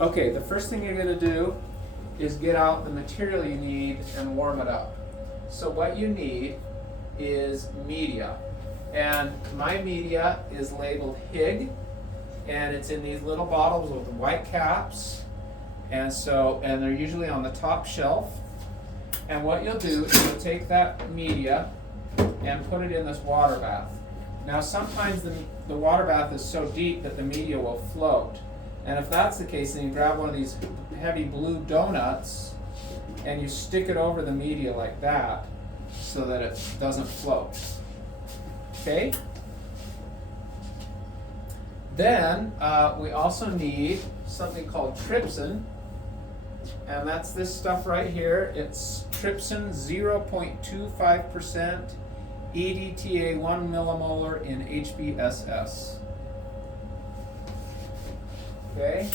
Okay, the first thing you're going to do is get out the material you need and warm it up. So what you need is media. And my media is labeled HIG, and it's in these little bottles with white caps. And they're usually on the top shelf. And what you'll do is you'll take that media and put it in this water bath. Now sometimes the water bath is so deep that the media will float. And if that's the case, then you grab one of these heavy blue donuts and you stick it over the media like that so that it doesn't float. Okay? Then we also need something called trypsin, and that's this stuff right here. It's trypsin 0.25%, EDTA 1 millimolar in HBSS. Okay?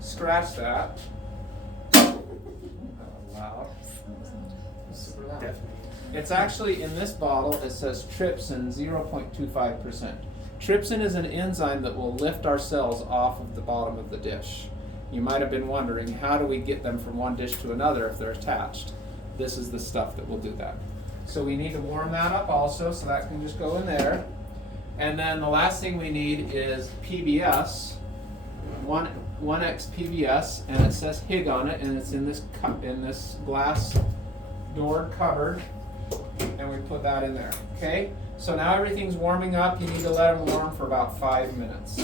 Scratch that. Loud. Super loud. Definitely. It's actually in this bottle, it says trypsin 0.25%. Trypsin is an enzyme that will lift our cells off of the bottom of the dish. You might have been wondering, how do we get them from one dish to another if they're attached? This is the stuff that will do that. So we need to warm that up also, so that can just go in there. And then the last thing we need is PBS, 1x PBS, and it says HIG on it, and it's in this cup, in this glass door cupboard, and we put that in there. Okay? So now everything's warming up. You need to let them warm for about 5 minutes.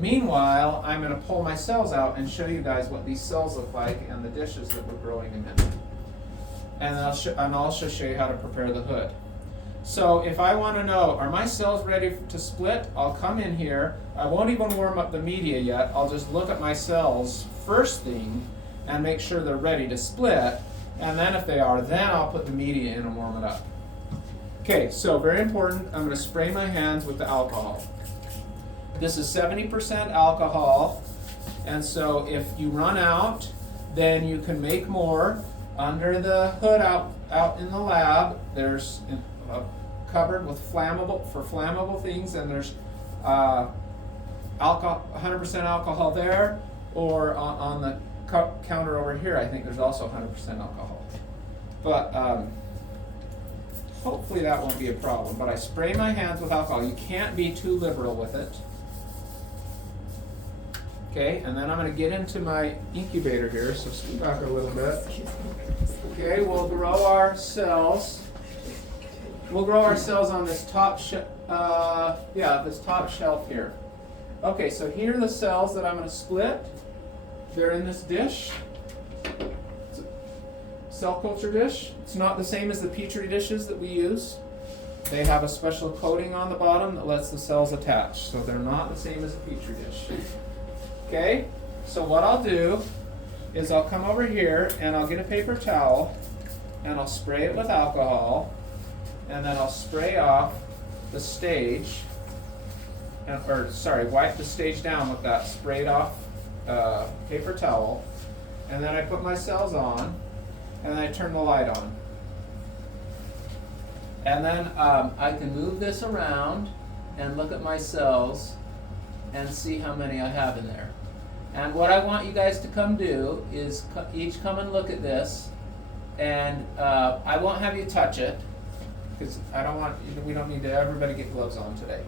Meanwhile, I'm going to pull my cells out and show you guys what these cells look like and the dishes that we're growing them in. And I'll also show you how to prepare the hood. So if I want to know, are my cells ready to split? I'll come in here. I won't even warm up the media yet. I'll just look at my cells first thing and make sure they're ready to split. And then if they are, then I'll put the media in and warm it up. Okay, so very important, I'm going to spray my hands with the alcohol. This is 70% alcohol, and so if you run out, then you can make more. Under the hood out in the lab, there's a cupboard with flammable things, and there's alcohol, 100% alcohol there, or on the counter over here, I think there's also 100% alcohol. But hopefully that won't be a problem. But I spray my hands with alcohol. You can't be too liberal with it. Okay, and then I'm going to get into my incubator here, so scoot back a little bit. Okay, we'll grow our cells. We'll grow our cells on this top this top shelf here. Okay, so here are the cells that I'm going to split. They're in this dish. It's a cell culture dish. It's not the same as the Petri dishes that we use. They have a special coating on the bottom that lets the cells attach, so they're not the same as a Petri dish. Okay, so what I'll do is I'll come over here and I'll get a paper towel and I'll spray it with alcohol, and then I'll spray off the stage, wipe the stage down with that sprayed off paper towel, and then I put my cells on, and then I turn the light on. And then I can move this around and look at my cells and see how many I have in there. And what I want you guys to come do is each come and look at this, and I won't have you touch it, because we don't need to everybody get gloves on today.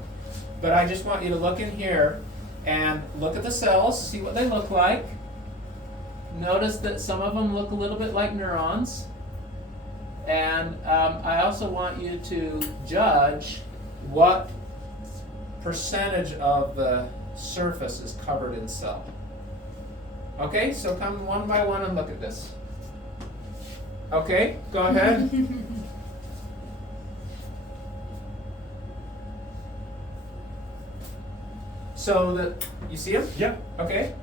But I just want you to look in here and look at the cells, see what they look like. Notice that some of them look a little bit like neurons. And I also want you to judge what percentage of the surface is covered in cell. Okay, so come one by one and look at this. Okay, go ahead. So you see them? Yeah. Okay.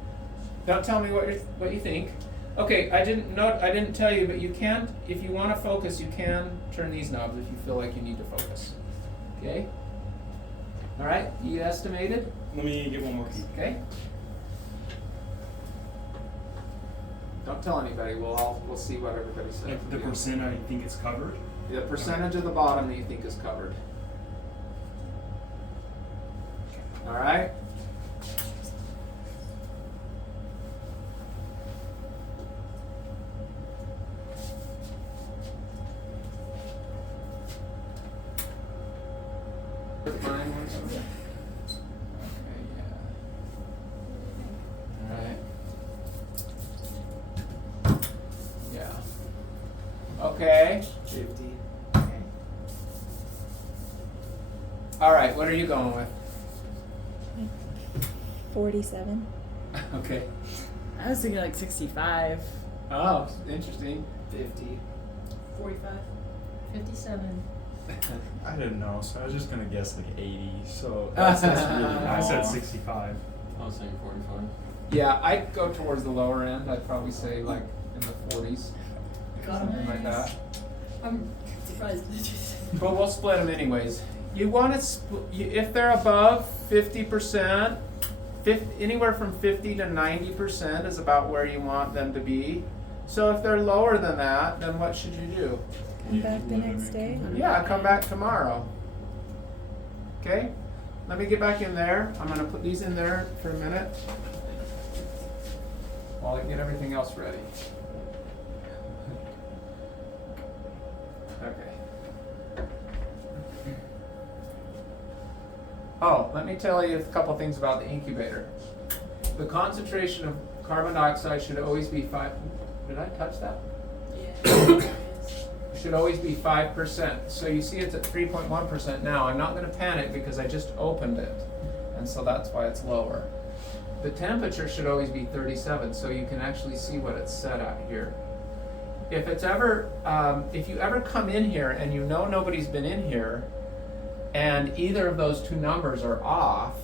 Don't tell me what you think. Okay, I didn't tell you, but you can, if you want to focus, you can turn these knobs if you feel like you need to focus. Okay? All right, you estimated? Let me get one more key. Okay. Don't tell anybody. We'll see what everybody says. Like the percent I think it's covered? The percentage of the bottom that you think is covered. All right? Mine was okay. Okay, yeah. All right. Yeah. Okay. 50. All right, what are you going with? 47. Okay. I was thinking like 65. Oh, interesting. 50. 45. 57. I didn't know, so I was just gonna guess like 80. So that's really I said Aw. 65. I was saying 45. Yeah, I'd go towards the lower end. I'd probably say like in the 40s, something like that. I'm surprised. But we'll split them anyways. You want to if they're above 50%, anywhere from 50 to 90% is about where you want them to be. So if they're lower than that, then what should you do? Come back the next day. Yeah, come back tomorrow. Okay? Let me get back in there. I'm going to put these in there for a minute while I get everything else ready. Okay. Oh, let me tell you a couple things about the incubator. The concentration of carbon dioxide should always be 5. Did I touch that? Yeah. Should always be 5%. So you see it's at 3.1% now. I'm not going to panic because I just opened it. And so that's why it's lower. The temperature should always be 37, so you can actually see what it's set at here. If it's ever, if you ever come in here and you know nobody's been in here, and either of those two numbers are off,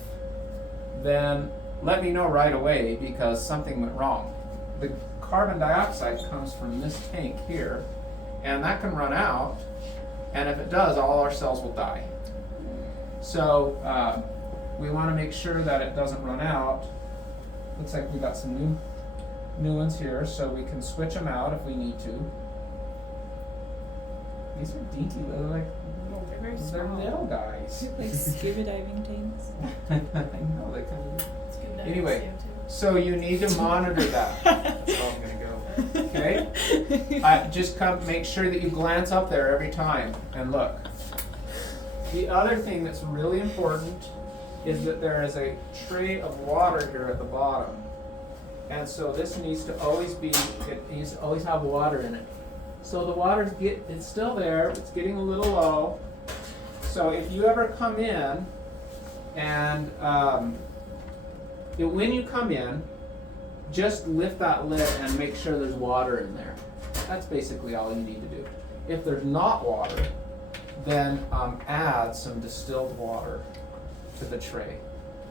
then let me know right away because something went wrong. The carbon dioxide comes from this tank here, and that can run out, and if it does, all our cells will die. So we want to make sure that it doesn't run out. Looks like we got some new ones here, so we can switch them out if we need to. These are dinky little, like, They're very they're small. little guys. Like scuba diving tanks. I know, they kind of. It's good to Anyway, have CO2. so you need to monitor that. That's how I'm gonna go. Okay? Just make sure that you glance up there every time and look. The other thing that's really important is that there is a tray of water here at the bottom. And so this needs to always be, it needs to always have water in it. So the water's it's still there, it's getting a little low. So if you ever come in and when you come in, just lift that lid and make sure there's water in there. That's basically all you need to do. If there's not water, then add some distilled water to the tray.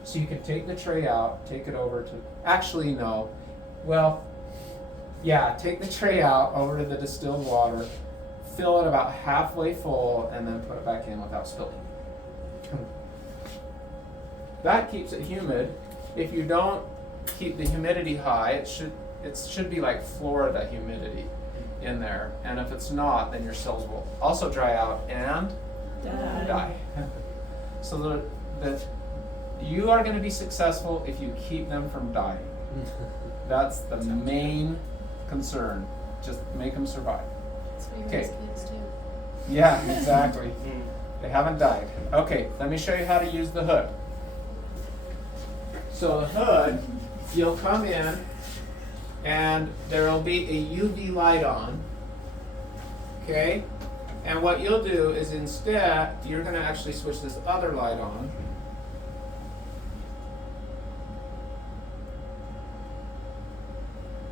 So you can take the tray out, take it over to, actually no, well, yeah, take the tray out over to the distilled water, fill it about halfway full, and then put it back in without spilling. That keeps it humid. If you don't keep the humidity high, it should be like Florida humidity in there. And if it's not, then your cells will also dry out and die. So that you are going to be successful if you keep them from dying. That's the main concern. Just make them survive. That's what you Okay. raise kids too. Yeah, exactly. They haven't died. Okay, let me show you how to use the hood. So the hood, you'll come in and there will be a UV light on. Okay? And what you'll do is instead, you're going to actually switch this other light on.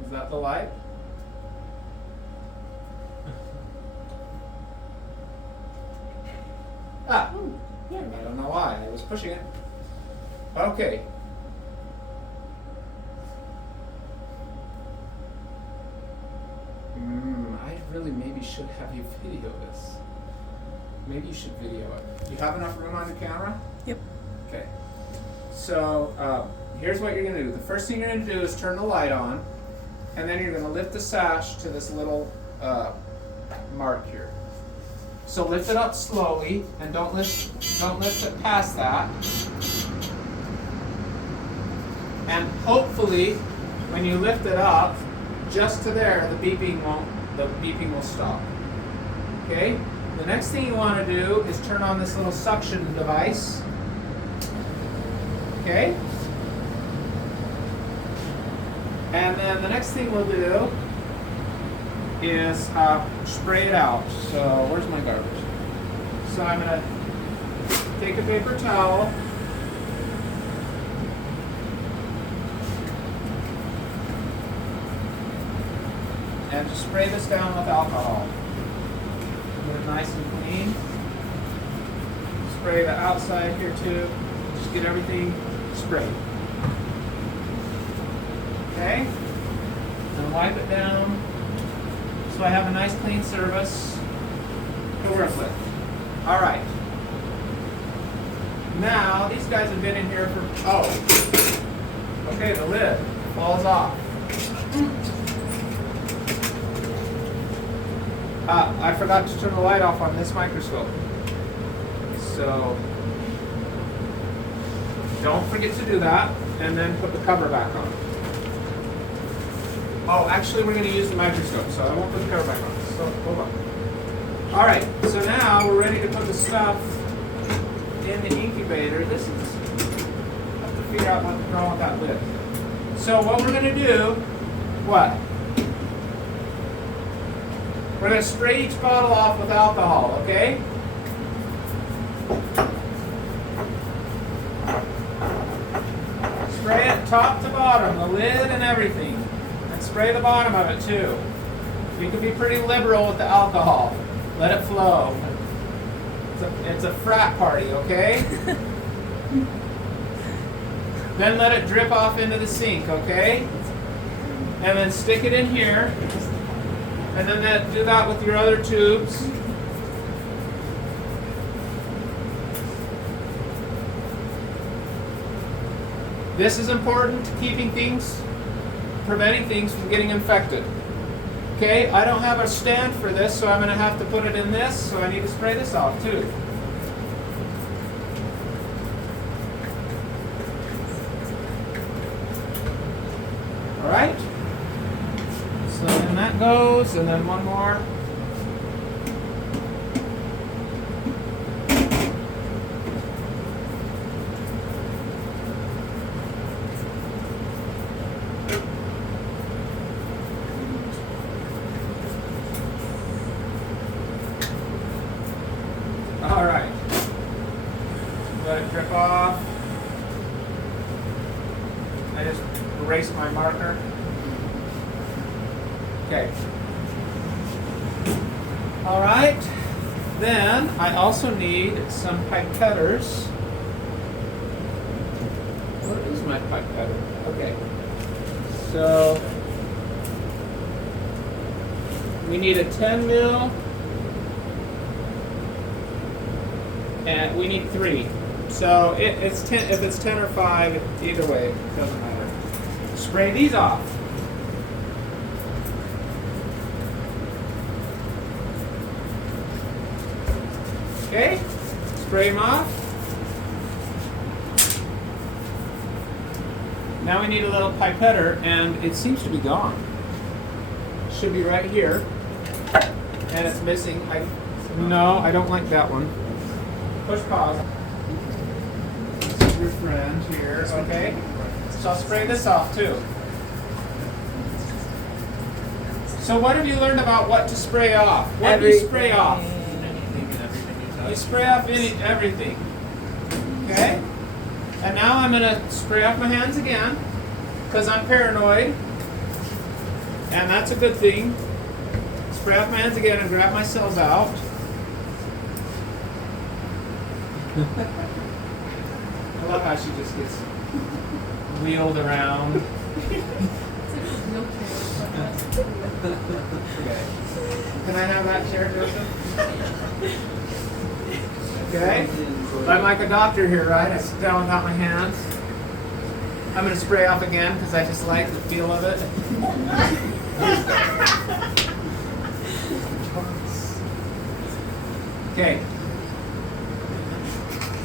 Is that the light? Ah, I don't know why, I was pushing it. Okay. I really maybe should have you video this. Maybe you should video it. You have enough room on the camera? Yep. Okay. So here's what you're going to do. The first thing you're going to do is turn the light on. and then you're going to lift the sash to this little mark here. So lift it up slowly, and don't lift it past that. And hopefully, when you lift it up, just to there, the beeping will stop. Okay? The next thing you want to do is turn on this little suction device. Okay? And then the next thing we'll do is spray it out. So where's my garbage? So I'm going to take a paper towel. And just spray this down with alcohol. Get it nice and clean. Spray the outside here too. Just get everything sprayed. Okay? And wipe it down so I have a nice clean surface to work with. Alright. Now, these guys have been in here for, okay, the lid falls off. I forgot to turn the light off on this microscope. So, don't forget to do that, and then put the cover back on. Oh, actually we're going to use the microscope, so I won't put the cover back on. So, hold on. Alright, so now we're ready to put the stuff in the incubator. This is, I have to figure out what's wrong with that lid. So what we're going to do, what? We're going to spray each bottle off with alcohol, okay? Spray it top to bottom, the lid and everything. And spray the bottom of it too. You can be pretty liberal with the alcohol. Let it flow. It's a frat party, okay? Then let it drip off into the sink, okay? And then stick it in here. And then do that with your other tubes. This is important to preventing things from getting infected. Okay, I don't have a stand for this, so I'm going to have to put it in this, so I need to spray this off too. Alright? So then that goes, and then one more. Alright. Let it drip off. I just erased my marker. Okay. Alright. Then I also need some pipetters. Where is my pipetter? Okay. So we need a 10 mil. And we need 3. So it's 10. If it's 10 or 5, either way, it doesn't matter. Spray these off. Okay, spray them off. Now we need a little pipetter, and it seems to be gone. It should be right here, and it's missing. No, I don't like that one. Push pause. This is your friend here, okay? So I'll spray this off too. So what have you learned about what to spray off? What do you spray off? You spray off everything. Okay? And now I'm going to spray off my hands again, because I'm paranoid. And that's a good thing. Spray off my hands again and grab my cells out. I love how she just gets wheeled around. Okay. Can I have that chair, Joseph? Okay. I'm like a doctor here, right? I sit down without my hands. I'm gonna spray off again because I just like the feel of it. Okay.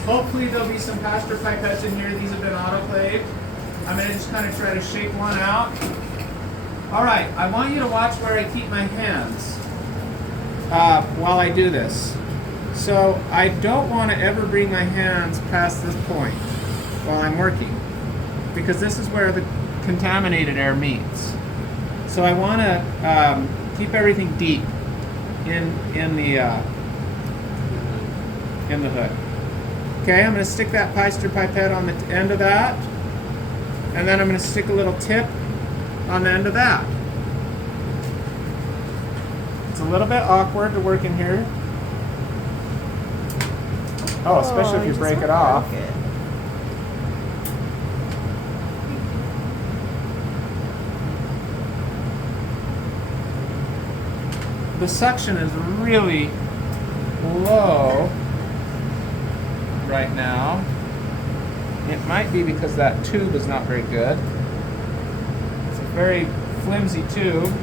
Hopefully there'll be some pasture pipettes in here. These have been autoclaved. I'm gonna just kind of try to shake one out. All right, I want you to watch where I keep my hands while I do this. So I don't want to ever bring my hands past this point while I'm working, because this is where the contaminated air meets. So I want to keep everything deep in the hood. Okay, I'm going to stick that Peister pipette on the end of that, and then I'm going to stick a little tip on the end of that. It's a little bit awkward to work in here. Oh, especially if you break it off. The suction is really low right now. It might be because that tube is not very good. It's a very flimsy tube.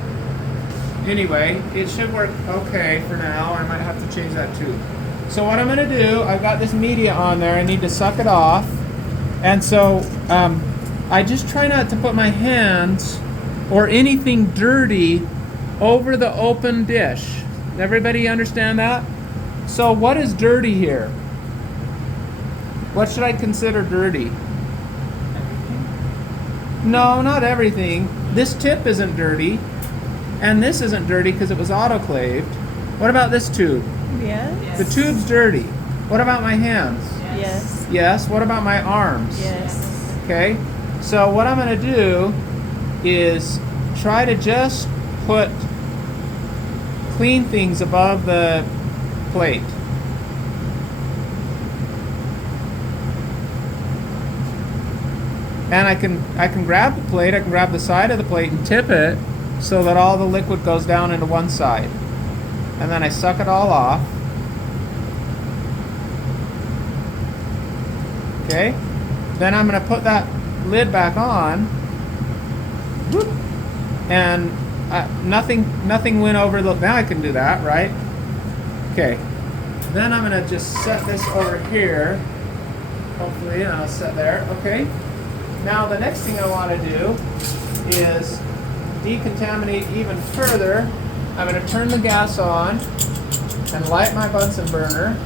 Anyway, it should work okay for now. I might have to change that tube. So what I'm going to do, I've got this media on there. I need to suck it off. And so I just try not to put my hands or anything dirty over the open dish. Everybody understand that? So what is dirty here? What should I consider dirty? No, not everything. This tip isn't dirty, and this isn't dirty because it was autoclaved. What about this tube? Yes. The tube's dirty. What about my hands? Yes. Yes. What about my arms? Yes. Okay. So what I'm going to do is try to just put clean things above the plate. And I can grab the plate, I can grab the side of the plate and tip it so that all the liquid goes down into one side. And then I suck it all off. Okay? Then I'm going to put that lid back on. Whoop. And nothing went over the... Now I can do that, right? Okay. Then I'm going to just set this over here. Hopefully, and I'll set there. Okay. Now the next thing I want to do is decontaminate even further. I'm going to turn the gas on and light my Bunsen burner.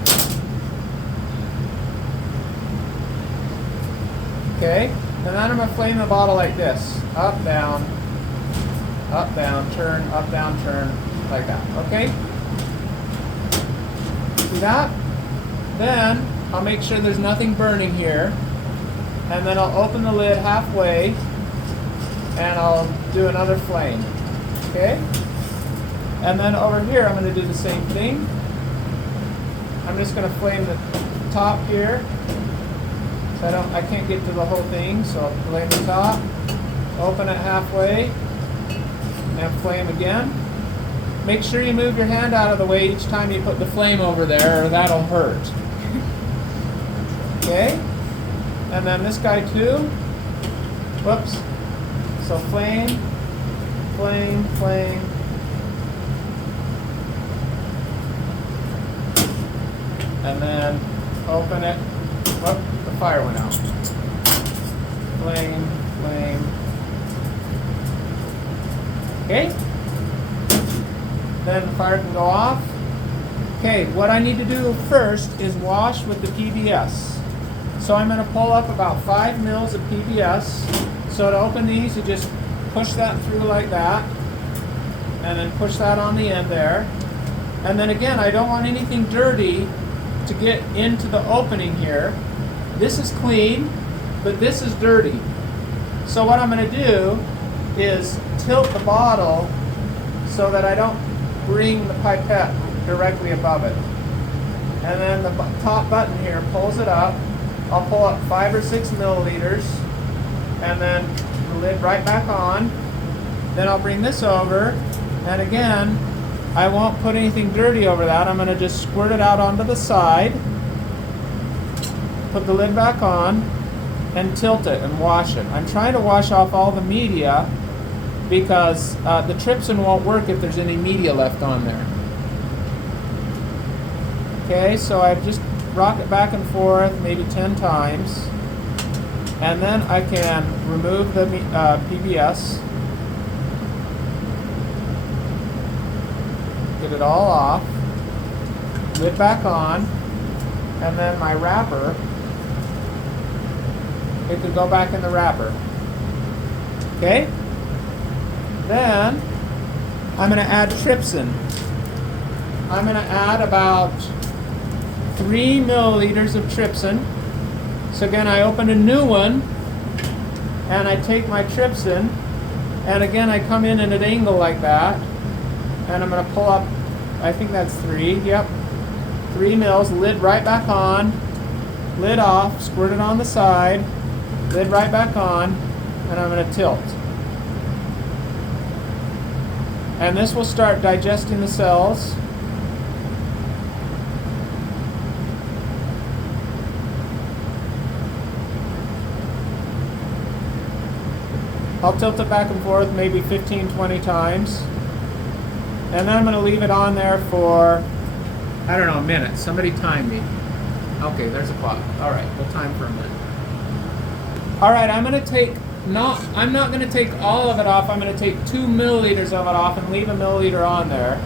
Okay, and then I'm going to flame the bottle like this. Up, down, turn, up, down, turn, like that. Okay? See that? Then I'll make sure there's nothing burning here. And then I'll open the lid halfway and I'll do another flame. Okay? And then over here I'm going to do the same thing. I'm just going to flame the top here. So I can't get to the whole thing, so I'll flame the top, open it halfway, and flame again. Make sure you move your hand out of the way each time you put the flame over there, or that'll hurt. Okay? And then this guy too. Whoops. So flame, flame, flame. And then open it. Whoop, the fire went out. Flame, flame. Okay? Then the fire can go off. Okay, what I need to do first is wash with the PBS. So I'm going to pull up about 5 mils of PBS. So to open these, you just push that through like that. And then push that on the end there. And then again, I don't want anything dirty to get into the opening here. This is clean, but this is dirty. So what I'm going to do is tilt the bottle so that I don't bring the pipette directly above it. And then the top button here pulls it up. I'll pull up 5 or 6 milliliters and then the lid right back on. Then I'll bring this over, and again, I won't put anything dirty over that. I'm going to just squirt it out onto the side, put the lid back on, and tilt it and wash it. I'm trying to wash off all the media because the trypsin won't work if there's any media left on there. Okay, so I just rock it back and forth maybe 10 times. And then I can remove the PBS. Get it all off. Lid back on. And then my wrapper, it could go back in the wrapper. Okay? Then I'm going to add trypsin. I'm going to add about 3 milliliters of trypsin. So again, I open a new one, and I take my trypsin, and again, I come in at an angle like that, and I'm going to pull up, I think that's 3, yep, 3 mils, lid right back on, lid off, squirt it on the side, lid right back on, and I'm going to tilt. And this will start digesting the cells. I'll tilt it back and forth maybe 15, 20 times. And then I'm going to leave it on there for, I don't know, a minute. Somebody time me. Okay, there's a clock. All right, we'll time for a minute. All right, I'm going to take, I'm not going to take all of it off. I'm going to take 2 milliliters of it off and leave a milliliter on there.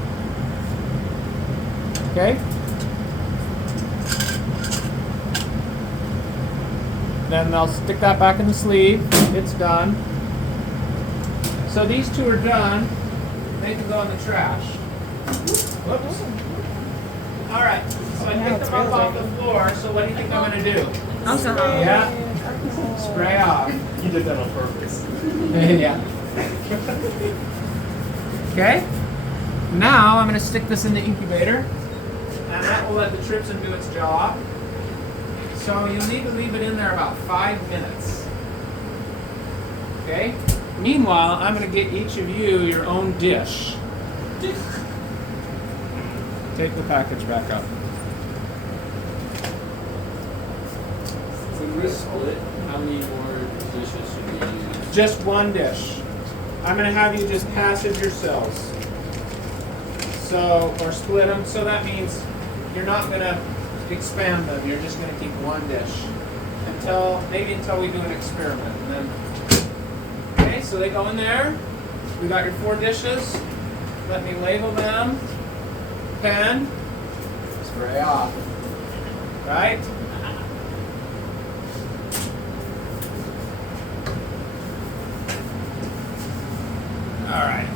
Okay? Then I'll stick that back in the sleeve. It's done. So these 2 are done. They can go in the trash. Whoops. All right. So I picked them up off the floor. So what do you think I'm going to do? Alcohol. Yeah. Spray off. You did that on purpose. Yeah. Okay. Now I'm going to stick this in the incubator, and that will let the trypsin do its job. So you'll need to leave it in there about 5 minutes. Okay. Meanwhile, I'm going to get each of you your own dish. Take the package back up. When we split, how many more dishes should we use? Just one dish. I'm going to have you just passage your cells. So, or split them. So that means you're not going to expand them. You're just going to keep one dish maybe until we do an experiment. And then, okay, so they go in there. We got your 4 dishes. Let me label them. Pen. Spray off. Right? All right.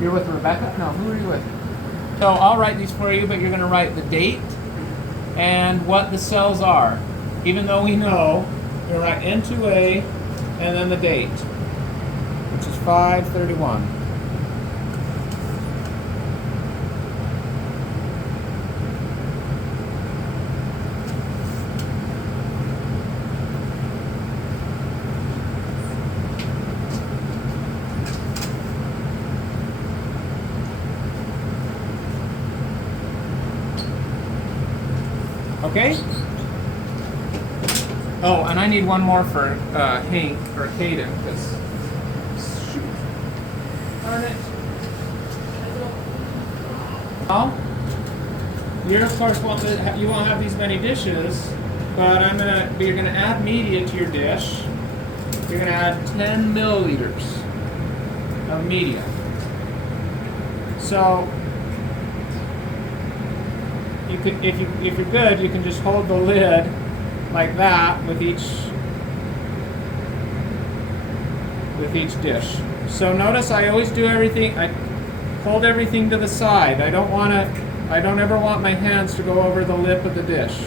You're with Rebecca? No, who are you with? So I'll write these for you, but you're going to write the date and what the cells are. Even though we know, you're going to write N2A and then the date, which is 5/31. Okay? Oh, and I need one more for Hank or Caden, because shoot. Darn it. Well, you of course you won't have these many dishes, but you're gonna add media to your dish. You're gonna add 10 milliliters of media. So you could, if you're good, you can just hold the lid like that with each dish. So notice I always do everything. I hold everything to the side. I don't ever want my hands to go over the lip of the dish.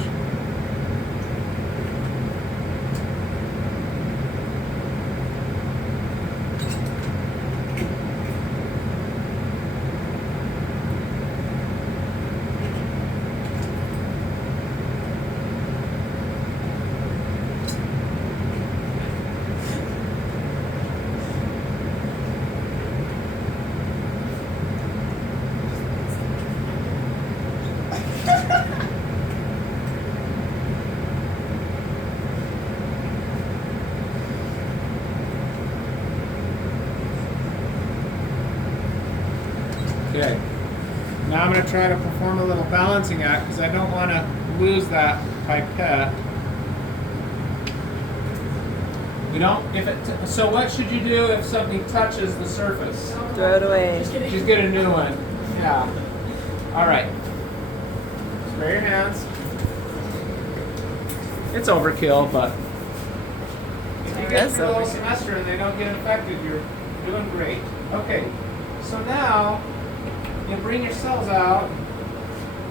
Okay. Now I'm going to try to perform a little balancing act because I don't want to lose that pipette. You don't. So what should you do if something touches the surface? Throw it away. Just kidding. Just get a new one. Yeah. All right. Spray your hands. It's overkill, but if you get That's through the whole overkill. semester and they don't get infected, you're doing great. Okay. So now you bring your cells out,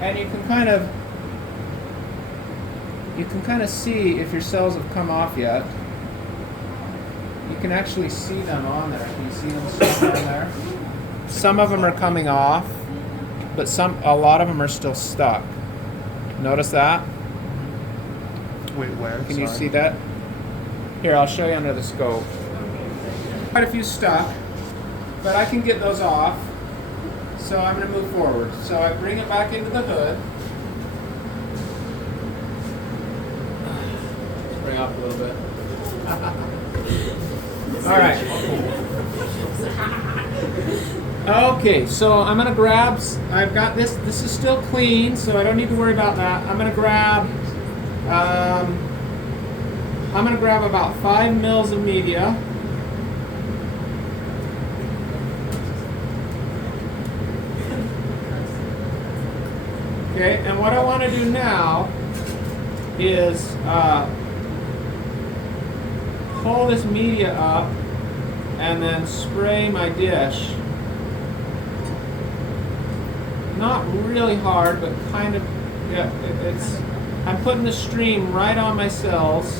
and you can kind of see if your cells have come off yet. You can actually see them on there. Can you see them still on there? Some of them are coming off, but a lot of them are still stuck. Notice that? Wait, where? Can you see that? Here, I'll show you under the scope. Quite a few stuck, but I can get those off. So I'm going to move forward. So I bring it back into the hood. Bring up a little bit. All right. Okay, so I'm going to grab, I've got this is still clean, so I don't need to worry about that. I'm going to grab about 5 mils of media. Okay, and what I want to do now is pull this media up and then spray my dish. Not really hard, but kind of, yeah, I'm putting the stream right on my cells,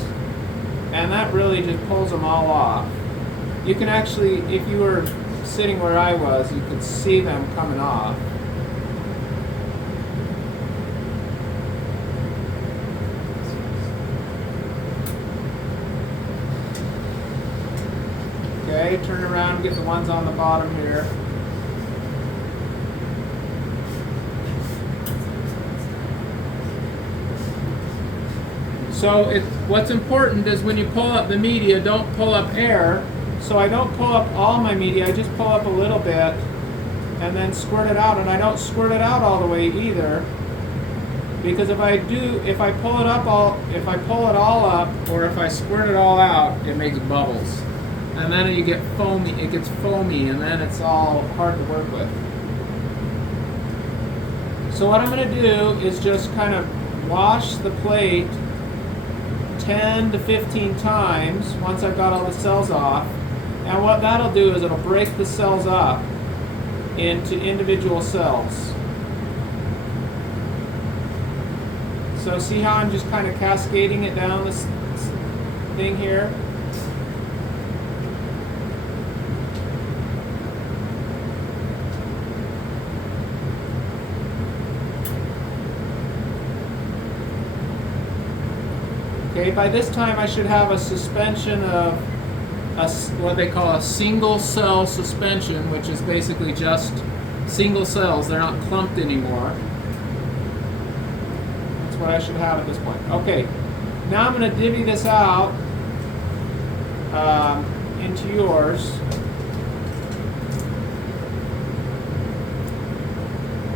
and that really just pulls them all off. You can actually, if you were sitting where I was, you could see them coming off. Okay, turn around and get the ones on the bottom here. So what's important is when you pull up the media, don't pull up air. So I don't pull up all my media, I just pull up a little bit and then squirt it out. And I don't squirt it out all the way either, because if I pull it all up, or if I squirt it all out, it makes bubbles. And then you get foamy, it gets foamy, and then it's all hard to work with. So what I'm going to do is just kind of wash the plate 10 to 15 times once I've got all the cells off. And what that'll do is it'll break the cells up into individual cells. So see how I'm just kind of cascading it down this thing here? Okay, by this time I should have a suspension of what they call a single cell suspension, which is basically just single cells. They're not clumped anymore. That's what I should have at this point. Okay, now I'm going to divvy this out into yours.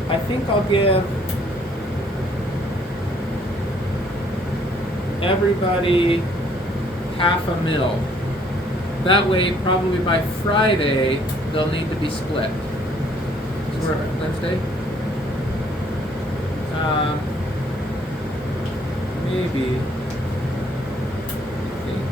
I think I'll give everybody half a mil. That way, probably by Friday, they'll need to be split. So we're at Wednesday? Maybe. I think.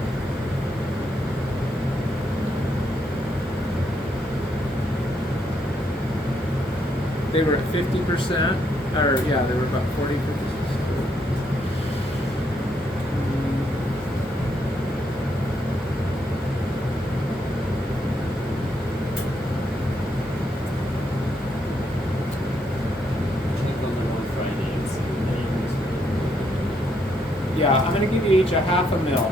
They were at 50%, or yeah, they were about 40-50%. Yeah, I'm going to give you each a half a mil.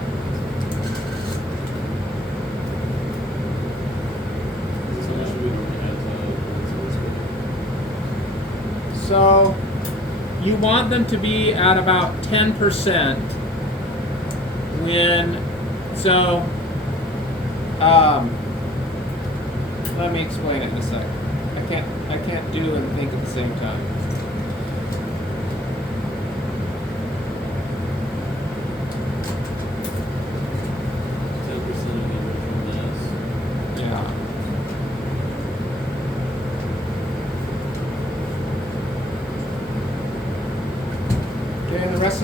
So you want them to be at about 10% when, so let me explain it in a sec. I can't do and think at the same time. Ten percent of the original mass. Yeah. Okay, and the rest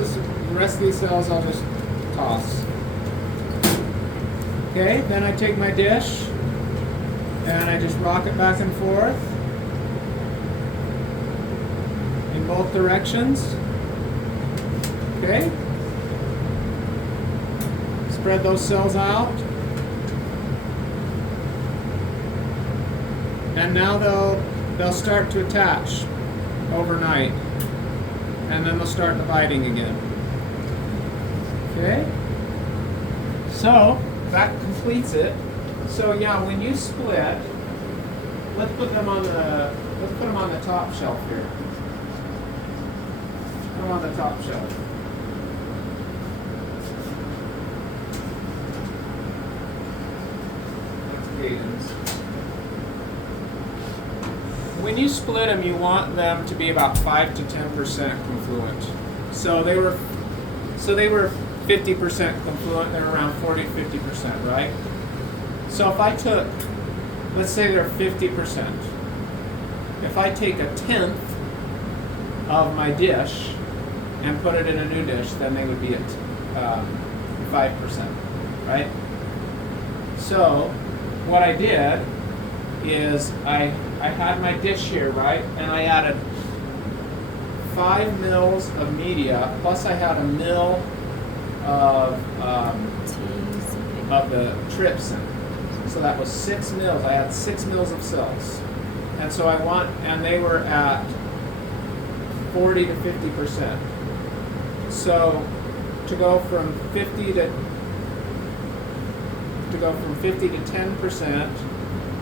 of these cells I'll just toss. Okay, then I take my dish and I just rock it back and forth in both directions. Okay. Spread those cells out. And now they'll start to attach overnight. And then they'll start dividing again. Okay? So that completes it. So yeah, when you split, let's put them on the top shelf here. Put them on the top shelf. That's Gaden's. When you split them, you want them to be about 5 to 10% confluent. So they were 50% confluent. They're around 40 to 50%, right? So if I took, let's say they're 50%. If I take a tenth of my dish and put it in a new dish, then they would be at 5%, right? So what I did is I had my dish here, right? And I added 5 mils of media, plus I had a mil of the trypsin. So that was 6 mils. I had 6 mils of cells. And so and they were at 40 to 50%. So to go from 50 to 10%,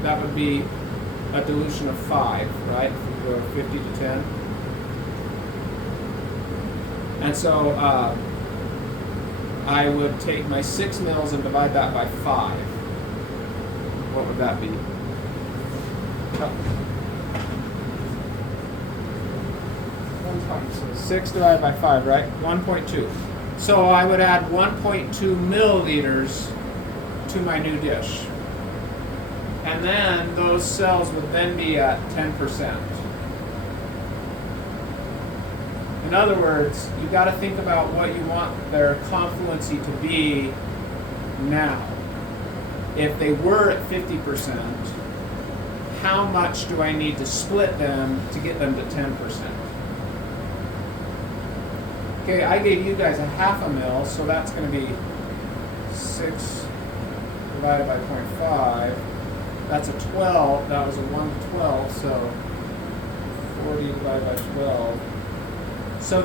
that would be a dilution of 5, right? If we go 50 to 10. And so I would take my 6 mils and divide that by 5. What would that be? So 6 divided by 5, right? 1.2. So I would add 1.2 milliliters to my new dish. And then those cells would then be at 10%. In other words, you got to think about what you want their confluency to be now. If they were at 50%, how much do I need to split them to get them to 10%? Okay, I gave you guys a half a mil, so that's going to be 6 divided by 0.5. That's a 12. That was a 1/12, so 40 divided by 12. So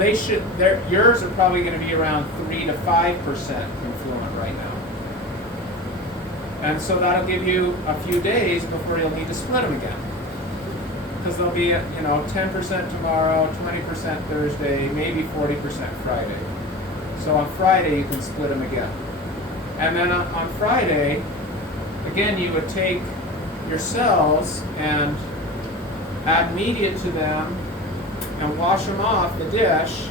yours are probably going to be around 3 to 5% confluent right now. And so that'll give you a few days before you'll need to split them again. Because they'll be, 10% tomorrow, 20% Thursday, maybe 40% Friday. So on Friday you can split them again. And then on Friday, again, you would take your cells and add media to them and wash them off the dish,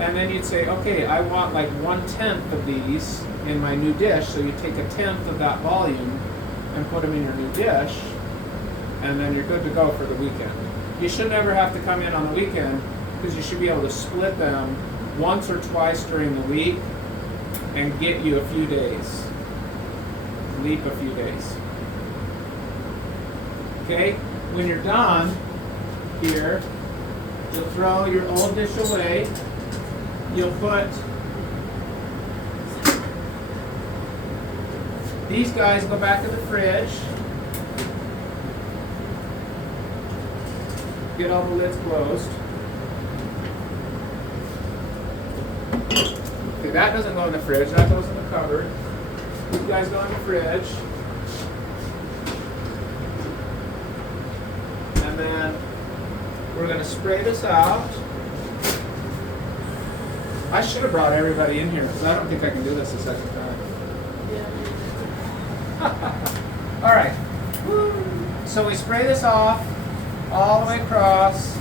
and then you'd say, okay, I want like 1/10 of these in my new dish, so you take a 1/10 of that volume and put them in your new dish, and then you're good to go for the weekend. You should never have to come in on the weekend, because you should be able to split them once or twice during the week and get you a few days. Leap a few days. Okay, when you're done here, you'll throw your old dish away. You'll put these guys, go back to the fridge. Get all the lids closed. Okay, that doesn't go in the fridge, that goes in the cupboard. These guys go in the fridge. And then we're going to spray this out. I should have brought everybody in here, because I don't think I can do this a second time. All right. So we spray this off. all the way across.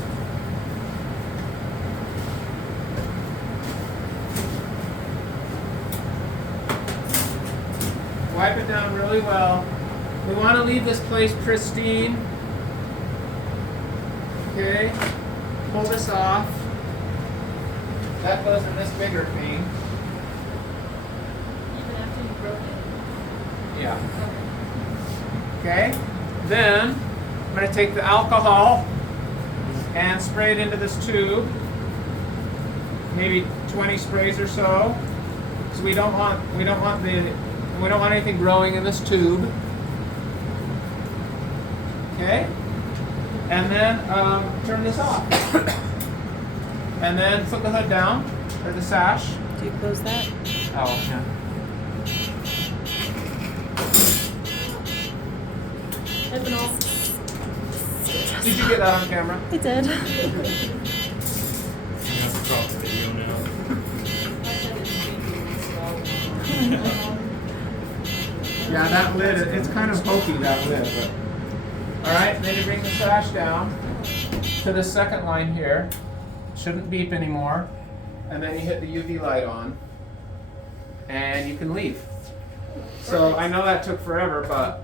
Wipe it down really well. We want to leave this place pristine. Okay, pull this off. That goes in this bigger thing. Even after you broke it? Yeah. Okay. Okay, then I'm going to take the alcohol and spray it into this tube. Maybe 20 sprays or so. So we don't want anything growing in this tube. Okay, and then turn this off, and then put the hood down or the sash. Do you close that? Oh, yeah. Ethanol. Did you get that on camera? I did. I have to crop the video now. Yeah, that lid, it's kind of pokey, that lid. But. All right, then you bring the sash down to the second line here. Shouldn't beep anymore. And then you hit the UV light on, and you can leave. So I know that took forever, but